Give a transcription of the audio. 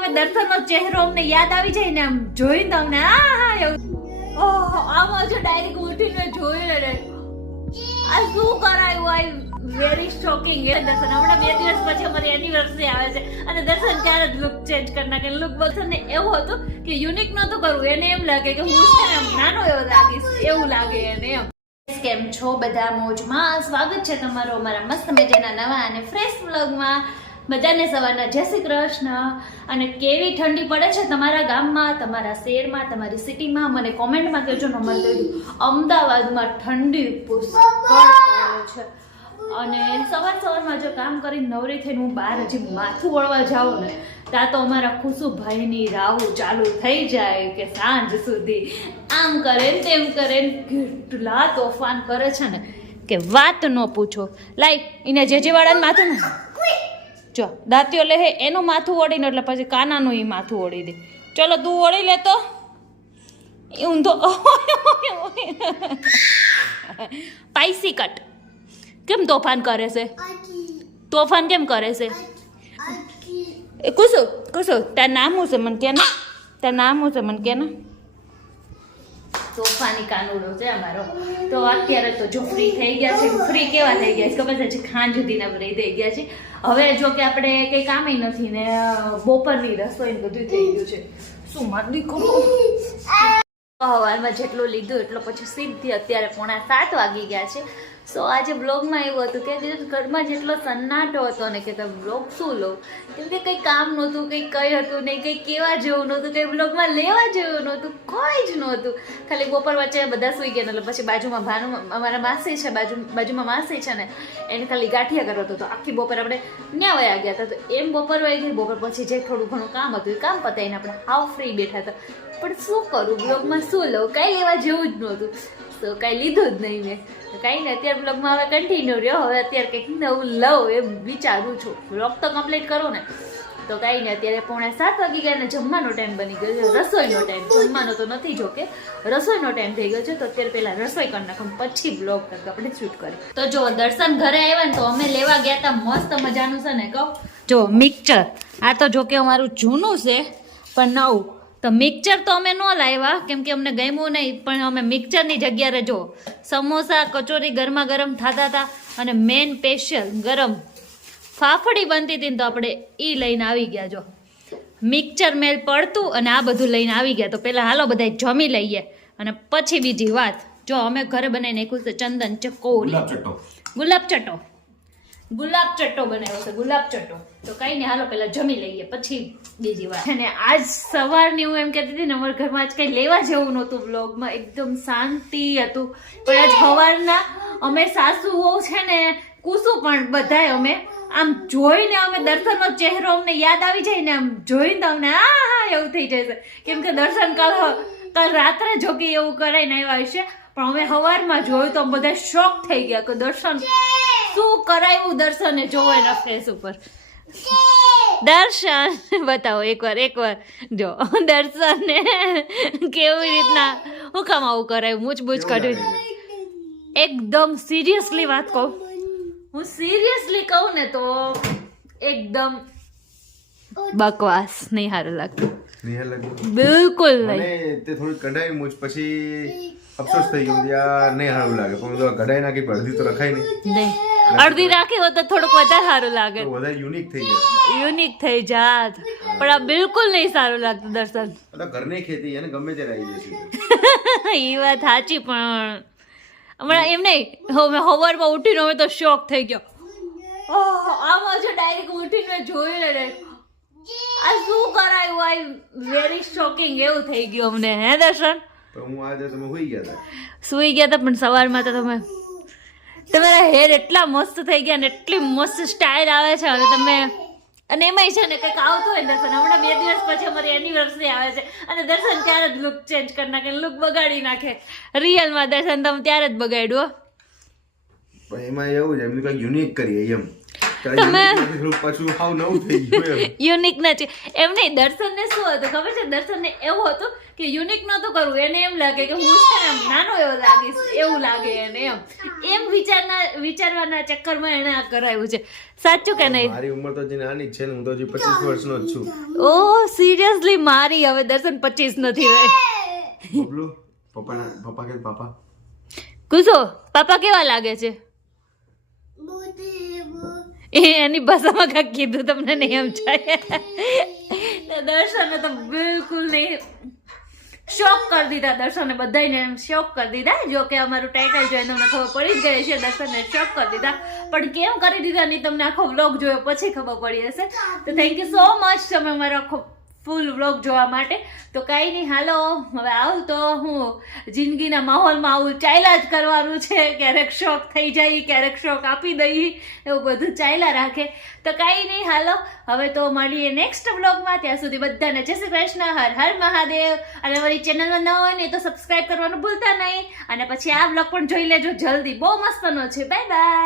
અમે દર્શનનો ચહેરો અમને યાદ આવી જાય ને આમ જોઈને તમને આમ હજુ ડાયરેક્ટ ઉઠીને જોયું ને આ શું કરાયું આઈ વેરી શોકિંગ એ દર્શન હમણાં 2 દિવસ પછી અમારી એનિવર્સરી આવે છે અને દર્શન ત્યારે જ લુક ચેન્જ કરી નાખે લુક દર્શનને એવું હતું કે યુનિક નહોતું કરવું એને એમ લાગે કે હું છે ને નાનો એવો લાગીશ એવું લાગે એને એમ કેમ છો બધા મોજમાં સ્વાગત છે તમારો અમારા મસ્ત મજાના નવા અને ફ્રેશ વ્લોગમાં બધાને સવારના જય શ્રી કૃષ્ણ અને કેવી ઠંડી પડે છે તમારા ગામમાં તમારા શહેરમાં તમારી સિટીમાં મને કોમેન્ટમાં કહેજો ને અમારે અમદાવાદમાં ઠંડી પુષ્કળ પડે છે અને સવારમાં જો કામ કરીને નવરી થઈને હું બહાર હજી માથું વળવા જાઉં ને ત્યાં તો અમારા ખુશુભાઈની રાવું ચાલુ થઈ જાય કે સાંજ સુધી આમ કરે ને તેમ કરે ને કેટલા તોફાન કરે છે ને કે વાત ન પૂછો લાઈક એને જેજેવાળાને માથું ને જો દાંતીઓ લે એનું માથું ઓળીને એટલે પછી કાનાનું એ માથું ઓળી દે ચલો તું ઓળી લે તો ઊંધો પાઈસી કટ કેમ તોફાન કરે છે તોફાન કેમ કરે છે કુસુ કુસુ તાર નામ શું છે મને કે ને તાર નામ શું છે મને કે ને તોફાની કાનુડો છે અમારો તો અત્યારે તો જો ફ્રી થઈ ગયા છે ફ્રી કેવા થઈ ગયા છે ખબર છે ખાંડ સુધીના ફ્રી થઈ ગયા છે હવે જો કે આપણે કંઈ કામ નથી ને બપોરની રસોઈ બધું થઈ ગયું છે શું મારી દીકરો હવારમાં જેટલું લીધું એટલો પછી સીધી અત્યારે 6:45 વાગી ગયા છે સો આજે બ્લોગમાં એવું હતું કે ઘરમાં જેટલો સન્નાટો હતો ને કે બ્લોગ શું લો કેમ કે કંઈ કામ નહોતું કંઈ હતું નહીં કંઈ કેવા જેવું નહોતું કંઈ બ્લોગમાં લેવા જેવું નહોતું કોઈ જ નહોતું ખાલી બપોર વચ્ચે બધા સૂઈ ગયા એટલે પછી બાજુમાં અમારા માસી છે બાજુમાં માસી છે ને એને ખાલી ગાંઠિયા કરતો હતો તો આખી બપોર આપણે ન્યા વયા ગયા હતા તો એમ બપોર વહી ગઈ બપોર પછી જે થોડું ઘણું કામ હતું એ કામ પતાવીને આપણે હાવ ફ્રી બેઠા હતા પણ શું કરું બ્લોગમાં શું લઉં કાંઈ લેવા જેવું જ નહોતું તો કાંઈ લીધું જ નહીં મેં કાંઈ નહીં અત્યારે બ્લોગમાં હવે કન્ટિન્યુ રહ્યો હવે અત્યારે કંઈક નવું લઉં એમ વિચારું છું બ્લોગ તો કમ્પ્લીટ કરું ને તો કાંઈ નહીં અત્યારે 6:45 વાગી ગયા ને જમવાનો ટાઈમ બની ગયો છે રસોઈનો ટાઈમ જમવાનો તો નથી જો કે રસોઈનો ટાઈમ થઈ ગયો છે તો અત્યારે પહેલાં રસોઈ કરી નાખું પછી બ્લોગ આપણે શૂટ કરીએ તો જો દર્શન ઘરે આવ્યા ને તો અમે લેવા ગયા હતા મસ્ત મજાનું છે ને કહું જો મિક્સચર આ તો જો કે અમારું જૂનું છે પણ નવું તો મિક્સચર તો અમે ન લાવ્યા કેમ કે અમને ગમ્યું નહીં પણ અમે મિક્સચરની જગ્યાએ જો સમોસા કચોરી ગરમા ગરમ થતા હતા અને મેન સ્પેશિયલ ગરમ ફાફડી બનતી હતી ને તો આપણે એ લઈને આવી ગયા જો મિક્સચર મેલ પડતું અને આ બધું લઈને આવી ગયા તો પહેલાં હાલો બધા જમી લઈએ અને પછી બીજી વાત જો અમે ઘરે બનાવી નાખ્યું છે ચંદન ચકોરી ગુલાબ ચટ્ટો બનાવ્યો છે ગુલાબ ચટ્ટો તો કઈ નહીં હાલો પેલા જમી લઈએ પછી બીજી વાત અને આજ સવારની હું એમ કહેતી હતી ને અમારા ઘરમાં આજ કઈ લેવા જેવું નહોતું બ્લોગમાં એકદમ શાંતિ હતું પણ આજ સવારના અમે સાસુ હોવ છે ને કુસુ પણ બધાય અમે આમ જોઈને અમે દર્શનનો ચહેરો અમને યાદ આવી જાય ને આમ જોઈને અમને એવું થઈ જાય છે કેમ કે દર્શન કાલ રાત્રે જો કે એવું કરાઈને આવ્યા હશે પણ અમે સવારમાં જોયું તો બધા શોક થઈ ગયા કે દર્શન શું કરાયું દર્શને જોવો એના ફેસ ઉપર દર્શન બતાવો એકવાર જો દર્શનને કેવી રીતના હું કામ આવું કરાયું મૂછબૂછ કાઢ્યું એકદમ સિરિયસલી વાત કહું હું સિરિયસલી કહું ને તો એકદમ બકવાસ નહીં સારું લાગતું બિલકુલ નહીં તે થોડી કઢાઈ મૂછ પછી અફસોસ થઈ ગયો યાર નહીં સારું લાગે પણ તો કઢાઈ નાખી પણ અડધી તો રખાય નહીં અડધી રાખી હોત તો થોડુંક વધારે સારું લાગે વધારે યુનિક થઈ જાત પણ આ બિલકુલ નહીં સારું લાગતું દર્શન ઘરની ખેતી અને ગમે ત્યારે આવી જશે એ વાત સાચી પણ હમણાં એમ નહીં હવે સવારમાં ઉઠીને હવે તો શોક થઈ ગયો આમ હજુ ડાયરેક્ટ ઉઠીને જોયું ને આ શું કરાયું આઈ વેરી શોકિંગ એવું થઈ ગયું અમને હે દર્શન હું આજે તમે સુઈ ગયા હતા પણ સવારમાં તો તમારા હેર એટલા મસ્ત થઈ ગયા ને એટલી મસ્ત સ્ટાઇલ આવે છે અને તમે અને એમાંય છે ને કંઈક આવતું હોય દર્શન હમણાં 2 દિવસ પછી અમારી એનિવર્સરી આવે છે અને દર્શન ત્યારે જ લુક ચેન્જ કરી નાખે લુક બગાડી નાખે રિયલમાં દર્શન તમે ત્યારે જ બગાડ્યું પણ એમાં એવું છે એમનું કંઈક યુનિક કરીએ એમ તમે પાછું હાવ નવું થઈ ગયું એમ. યુનિક ના છે એમ નહીં. દર્શનને શું હતું ખબર છે? દર્શનને એવું હતું કે યુનિક નહોતું કરવું. એને એમ લાગે કે હું છે ને આમ નાનો એવો લાગીશ, એવું લાગે એને એમ વિચારવાના ચક્કરમાં એને આ કરાવ્યું છે. સાચું કે નહીં? મારી ઉંમર તો હજી નાની જ છે ને, હું તો હજી 25 વર્ષનો જ છું. ઓ સિરિયસલી મારી હવે દર્શન 25 નથી રહી. બબલુ પપ્પા કે પાપા કુસો પાપા કેવા લાગે છે? એની ભાષામાં કાંઈક કીધું તમને નહીં સમજાય. દર્શને તો બિલકુલ નહીં, શોક કરી દીધા. દર્શને બધાને એમ શોક કરી દીધા. જો કે અમારું ટાઇટલ જોઈને તમને ખબર પડી જ ગઈ છે. દર્શનને શોક કરી દીધા, પણ કેમ કરી દીધા નહીં તમને આખો વ્લોગ જોયો પછી ખબર પડી હશે. તો થેન્ક યુ સો મચ તમે અમારો આખો ફૂલ વ્લોગ જોવા માટે. તો કાંઈ નહીં, હાલો હવે આવું તો હું જિંદગીના માહોલમાં આવું ચાલ્યા જ કરવાનું છે. ક્યારેક શોક થઈ જાય, ક્યારેક શોક આપી દઈએ, એવું બધું ચાલ્યા રાખે. તો કાંઈ નહીં, હાલો હવે તો મળીએ નેક્સ્ટ વ્લોગમાં. ત્યાં સુધી બધાને જય શ્રી કૃષ્ણ, હર હર મહાદેવ. અને અમારી ચેનલમાં ન હોય ને તો સબસ્ક્રાઈબ કરવાનું ભૂલતા નહીં. અને પછી આ વ્લોગ પણ જોઈ લેજો જલ્દી, બહુ મસ્તનો છે. Bye bye.